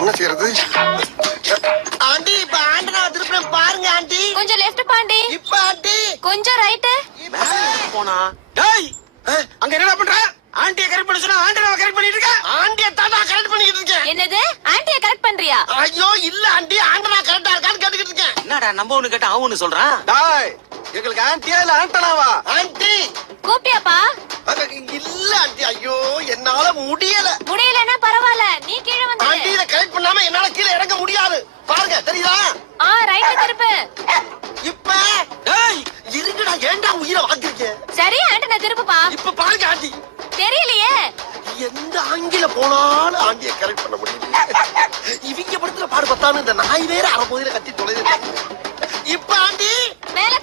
என்ன செய்யறது? ஆண்டி இப்ப ஆண்டனா திருப்பி பாருங்க ஆண்டி. கொஞ்சம் லெஃப்ட் பாண்டி. இப்ப ஆண்டி கொஞ்சம் ரைட். போனா டேய் அங்க என்னடா பண்ற? ஆண்டியை கரெக்ட் பண்ண சொன்னா ஆண்டனாவை கரெக்ட் பண்ணிட்டு இருக்க. ஆண்டியை தான் நான் கரெக்ட் பண்ணிட்டு இருக்கேன். என்னது ஆண்டிய கரெக்ட் பண்றியா? ஐயோ இல்ல ஆண்டி, ஆண்டனா கரெக்டா இருக்கான்னு கேட்டுக்கிட்டு இருக்கேன். என்னடா நம்ம ஒண்ணு கேட்டா அவன் ஒண்ணு சொல்றான். டேய் எங்களுக்கு ஆண்டியா இல்ல ஆண்டனாவா? ஆண்டி கூப்பிட்டியாப்பா? இல்ல ஆண்டி, ஐயோ என்னால முடியல. முடியலன்னா பரவாயில்ல, நீ கீழே வந்து. ஆண்டி இத கரெக்ட் பண்ணாம என்னால கீழே இறங்க முடியாது. பாருங்க தெரியுதா? ரைட் திருப்பு. இப்ப டேய் இருக்குடா, ஏன்டா உயிரை வாங்குறீங்க? சரி ஆண்டனா திருப்புப்பா. இப்ப பாருங்க ஆண்டி, தெரியலையே. எந்த ஆங்கில போனாலும் ஆண்டியை கரெக்ட் பண்ண முடியல. இவங்க படத்துல பாடு பத்தானு இந்த நாய் வேற அரை போதில கத்தி தொலைது. இப்ப ஆண்டி மேல